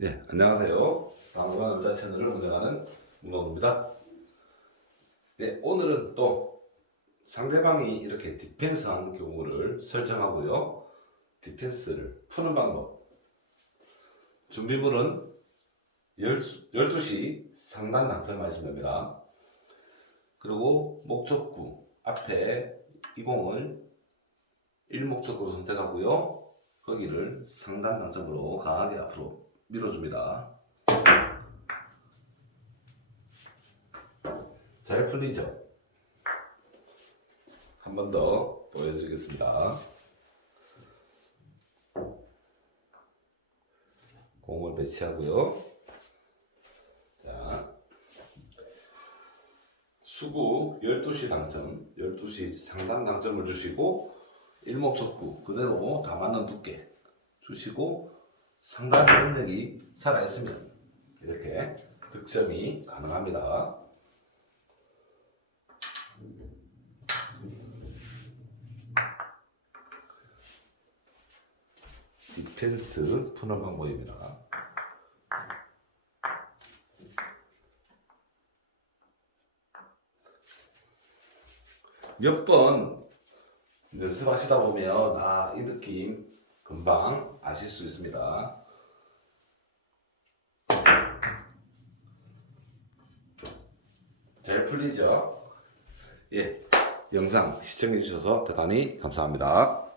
네, 안녕하세요. 방송하는 의자 채널을 운영하는 문동입니다. 네, 오늘은 또 상대방이 이렇게 디펜스 하는 경우를 설정하고요. 디펜스를 푸는 방법. 준비물은 12시 상단 당첨 하시면 됩니다. 그리고 목적구 앞에 이 공을 1목적구로 선택하고요. 거기를 상단 당점으로 강하게 앞으로 밀어줍니다. 잘 풀리죠? 한 번 더 보여드리겠습니다. 공을 배치하고요. 자, 수구 12시 당점, 12시 상단 당점을 주시고 일목적구 그대로 다 맞는 두께 주시고 상단 면적이 살아있으면 이렇게 득점이 가능합니다. 디펜스 푸는 방법입니다. 몇 번 연습하시다 보면 아 이 느낌 금방 아실 수 있습니다. 잘 풀리죠? 예, 영상 시청해 주셔서 대단히 감사합니다.